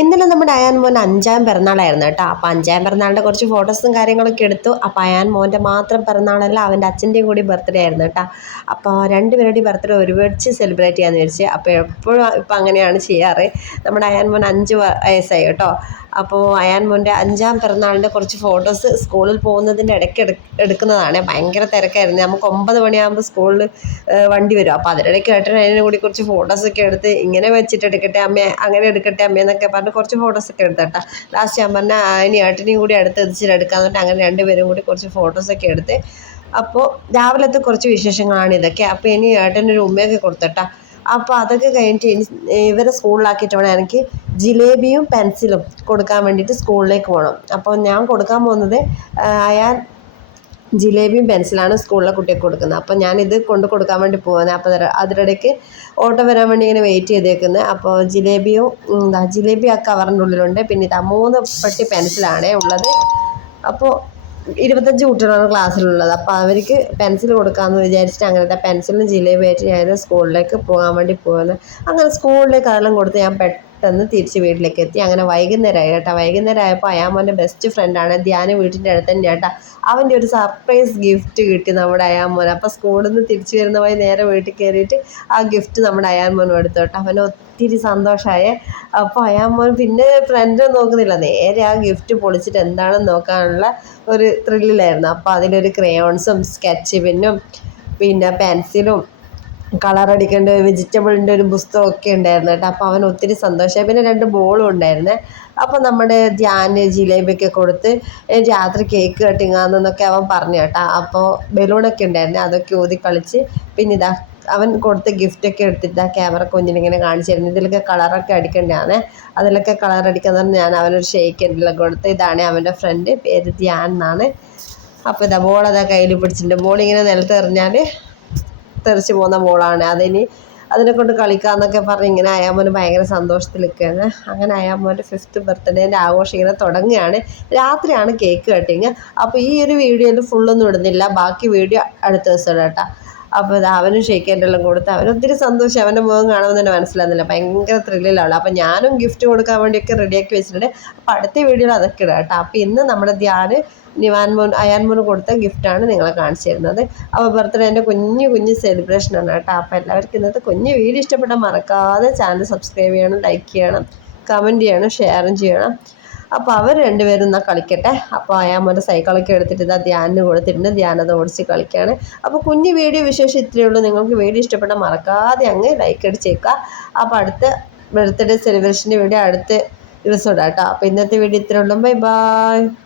ഇന്നലെ നമ്മുടെ അയാൻ മോൻ അഞ്ചാം പിറന്നാളായിരുന്നു കേട്ടോ. അപ്പോൾ അഞ്ചാം പിറന്നാളിന്റെ കുറച്ച് ഫോട്ടോസും കാര്യങ്ങളൊക്കെ എടുത്തു. അപ്പോൾ അയാൻ മോന്റെ മാത്രം പിറന്നാളല്ല അവന്റെ അച്ഛന്റെയും കൂടി ബർത്ത്ഡേ ആയിരുന്നു കേട്ടോ. അപ്പോൾ രണ്ടുപേരുടെയും ബർത്ത്ഡേ ഒരുമിച്ച് സെലിബ്രേറ്റ് ചെയ്യാമെന്ന് വിചാരിച്ച്. അപ്പോൾ എപ്പോഴും ഇപ്പം അങ്ങനെയാണ് ചെയ്യാറ്. നമ്മുടെ അയാൻ മോൻ അഞ്ച് വയസ്സായി കേട്ടോ. അപ്പോൾ അയാൻ മോന്റെ അഞ്ചാം പിറന്നാളിന്റെ കുറച്ച് ഫോട്ടോസ് സ്കൂളിൽ പോകുന്നതിന്റെ ഇടയ്ക്ക് എടുക്കുന്നതാണ്. ഭയങ്കര തിരക്കായിരുന്നു. നമുക്ക് ഒമ്പത് മണിയാകുമ്പോൾ സ്കൂളിൽ വണ്ടി വരും. അപ്പോൾ അതിനിടയ്ക്ക് ഏട്ടൻ അതിനെ കൂടി കുറച്ച് ഫോട്ടോസൊക്കെ എടുത്ത് ഇങ്ങനെ വെച്ചിട്ട് എടുക്കട്ടെ അമ്മ അങ്ങനെ എടുക്കട്ടെ അമ്മ എന്നൊക്കെ പറഞ്ഞ് കുറച്ച് ഫോട്ടോസൊക്കെ എടുത്തേട്ടാ ലാസ്റ്റ് ഞാൻ പറഞ്ഞാൽ ഇനി ഏട്ടനെയും കൂടി അടുത്ത് എത്തിച്ചിട്ട് എടുക്കാമെന്ന് പറഞ്ഞിട്ട് അങ്ങനെ രണ്ടുപേരും കൂടി കുറച്ച് ഫോട്ടോസൊക്കെ എടുത്ത്. അപ്പോൾ രാവിലത്തെ കുറച്ച് വിശേഷങ്ങളാണ് ഇതൊക്കെ. അപ്പോൾ ഇനി ഏട്ടനൊരു ഉമ്മയൊക്കെ കൊടുത്തട്ടാ അപ്പോൾ അതൊക്കെ കഴിഞ്ഞിട്ട് ഇവരെ സ്കൂളിലാക്കിയിട്ട് വേണം എനിക്ക് ജിലേബിയും പെൻസിലും കൊടുക്കാൻ വേണ്ടിയിട്ട് സ്കൂളിലേക്ക് പോകണം അപ്പോൾ ഞാൻ കൊടുക്കാൻ പോകുന്നത് അയാൾ ജിലേബിയും പെൻസിലാണ് സ്കൂളിലെ കുട്ടികൾക്ക് കൊടുക്കുന്നത്. അപ്പോൾ ഞാനിത് കൊണ്ട് കൊടുക്കാൻ വേണ്ടി പോകുന്നത് അപ്പോൾ അതിനിടയ്ക്ക് ഓട്ടോ വരാൻ വേണ്ടി ഇങ്ങനെ വെയിറ്റ് ചെയ്തേക്കുന്നത് അപ്പോൾ ജിലേബിയും എന്താ ജിലേബി ആ കവറിന്റെ ഉള്ളിലുണ്ട്. പിന്നെ ഇതാ മൂന്ന് പെട്ടി പെൻസിലാണേ ഉള്ളത്. അപ്പോൾ ഇരുപത്തഞ്ച് കുട്ടികളാണ് ക്ലാസ്സിലുള്ളത്. അപ്പോൾ അവർക്ക് പെൻസിൽ കൊടുക്കാമെന്ന് വിചാരിച്ചിട്ട് അങ്ങനത്തെ പെൻസിലും ജിലേബിയായിട്ട് ഞാൻ സ്കൂളിലേക്ക് പോകാൻ വേണ്ടി പോകുന്നത് അങ്ങനെ സ്കൂളിലേക്ക് അതെല്ലാം കൊടുത്ത് ഞാൻ പെട്ടെന്ന് തിരിച്ച് വീട്ടിലേക്ക് എത്തി. അങ്ങനെ വൈകുന്നേരമായി കേട്ടോ. വൈകുന്നേരം ആയപ്പോൾ അയാമോന്റെ ബെസ്റ്റ് ഫ്രണ്ടാണ് ധ്യാന വീട്ടിന്റെ അടുത്ത് തന്നെ കേട്ടോ. അവന്റെ ഒരു സർപ്രൈസ് ഗിഫ്റ്റ് കിട്ടി നമ്മുടെ അയാമോൻ അപ്പോൾ സ്കൂളിൽ നിന്ന് തിരിച്ച് വരുന്ന വഴി നേരെ വീട്ടിൽ കയറിയിട്ട് ആ ഗിഫ്റ്റ് നമ്മുടെ അയാമോനും എടുത്തു കേട്ടോ. അവൻ ഒത്തിരി സന്തോഷമായേ. അപ്പോൾ അയാമോൻ പിന്നെ ഫ്രണ്ട് നോക്കുന്നില്ല. നേരെ ആ ഗിഫ്റ്റ് പൊളിച്ചിട്ട് എന്താണെന്ന് നോക്കാനുള്ള ഒരു ത്രില്ലിലായിരുന്നു അപ്പോൾ അതിലൊരു ക്രയോൺസും സ്കെച്ച് പെന്നും പിന്നെ പെൻസിലും കളർ അടിക്കേണ്ട വെജിറ്റബിളിന്റെ ഒരു പുസ്തകമൊക്കെ ഉണ്ടായിരുന്നു കേട്ടോ. അപ്പോൾ അവൻ ഒത്തിരി സന്തോഷമായി. പിന്നെ രണ്ട് ബോളും ഉണ്ടായിരുന്നു. അപ്പോൾ നമ്മുടെ ധ്യാൻ ജിലേബിയൊക്കെ കൊടുത്ത് രാത്രി കേക്ക് കട്ടിങ്ങാന്നൊക്കെ അവൻ പറഞ്ഞു കേട്ടോ. അപ്പോൾ ബലൂണൊക്കെ ഉണ്ടായിരുന്നു. അതൊക്കെ ഊതി കളിച്ച് പിന്നെ ഇതാ അവൻ കൊടുത്ത ഗിഫ്റ്റൊക്കെ എടുത്തിട്ട് ആ ക്യാമറ കുഞ്ഞിനിങ്ങനെ കാണിച്ചിരുന്നു ഇതിലൊക്കെ കളറൊക്കെ അടിക്കേണ്ടതാണ്. അതിലൊക്കെ കളർ അടിക്കാൻ ഞാൻ അവനൊരു ഷേക്ക് ഉണ്ടല്ലോ കൊടുത്ത് ഇതാണ് അവന്റെ ഫ്രണ്ട് പേര് ധ്യാൻ എന്നാണ്. അപ്പോൾ ഇതാ ബോൾ കയ്യിൽ പിടിച്ചിട്ടുണ്ട്. ബോൾ ഇങ്ങനെ നിലത്ത് എറിഞ്ഞാൽ തെറിച്ച് പോകുന്ന ബോളാണ് അതിന് അതിനെ കൊണ്ട് കളിക്കാന്നൊക്കെ പറഞ്ഞ് ഇങ്ങനെ അയാമോന് ഭയങ്കര സന്തോഷത്തിൽ നിൽക്കുകയാണ്. അങ്ങനെ അയാമോന്റെ ഫിഫ്ത്ത് ബർത്ത്ഡേന്റെ ആഘോഷം ഇങ്ങനെ തുടങ്ങുകയാണ്. രാത്രിയാണ് കേക്ക് കട്ടിങ് അപ്പോൾ ഈ ഒരു വീഡിയോയിൽ ഫുള്ളൊന്നും ഇടുന്നില്ല. ബാക്കി വീഡിയോ അടുത്ത ദിവസം ഇടാം കേട്ടോ. അപ്പോൾ അവനും ഷെയ്ക്ക് എല്ലാം കൊടുത്ത് അവന് ഒത്തിരി സന്തോഷം. അവന്റെ മുഖം കാണുമ്പോൾ തന്നെ മനസ്സിലാകുന്നില്ല ഭയങ്കര ത്രില്ലിലാണ് അപ്പോൾ ഞാനും ഗിഫ്റ്റ് കൊടുക്കാൻ വേണ്ടിയൊക്കെ റെഡിയാക്കി വെച്ചിട്ടുണ്ട്. അപ്പോൾ അടുത്ത വീഡിയോയിൽ അതൊക്കെ ഇടാം കേട്ടോ. അപ്പോൾ ഇന്ന് നമ്മുടെ ധ്യാന് നിവാൻ മോൻ അയാൻ കൊടുത്ത ഗിഫ്റ്റാണ് നിങ്ങളെ കാണിച്ചു തരുന്നത്. അപ്പോൾ ബർത്ത്ഡേന്റെ കുഞ്ഞു കുഞ്ഞു സെലിബ്രേഷനാണ് കേട്ടോ. അപ്പോൾ എല്ലാവർക്കും ഇന്നത്തെ കുഞ്ഞു വീഡിയോ ഇഷ്ടപ്പെട്ടാൽ മറക്കാതെ ചാനൽ സബ്സ്ക്രൈബ് ചെയ്യണം ലൈക്ക് ചെയ്യണം കമന്റ് ചെയ്യണം ഷെയറും ചെയ്യണം. അപ്പോൾ അവർ രണ്ടുപേരും എന്നാൽ കളിക്കട്ടെ. അപ്പോൾ അയാമോന്റെ സൈക്കിളൊക്കെ എടുത്തിട്ട് ഇതാ ധ്യാനം കൊടുത്തിട്ടുണ്ട് ധ്യാനത ഓടിച്ച് കളിക്കുകയാണ് അപ്പോൾ കുഞ്ഞു വീഡിയോ വിശേഷം ഇത്രയേ ഉള്ളൂ. നിങ്ങൾക്ക് വീഡിയോ ഇഷ്ടപ്പെട്ട മറക്കാതെ അങ്ങ് ലൈക്ക് അടിച്ചേക്കുക. അപ്പോൾ അടുത്ത ബർത്ത്ഡേ സെലിബ്രേഷന്റെ വീഡിയോ അടുത്ത ദിവസം ഇടാം കേട്ടോ അപ്പോൾ ഇന്നത്തെ വീഡിയോ ഇത്രയേ ഉള്ളൂ. Bye bye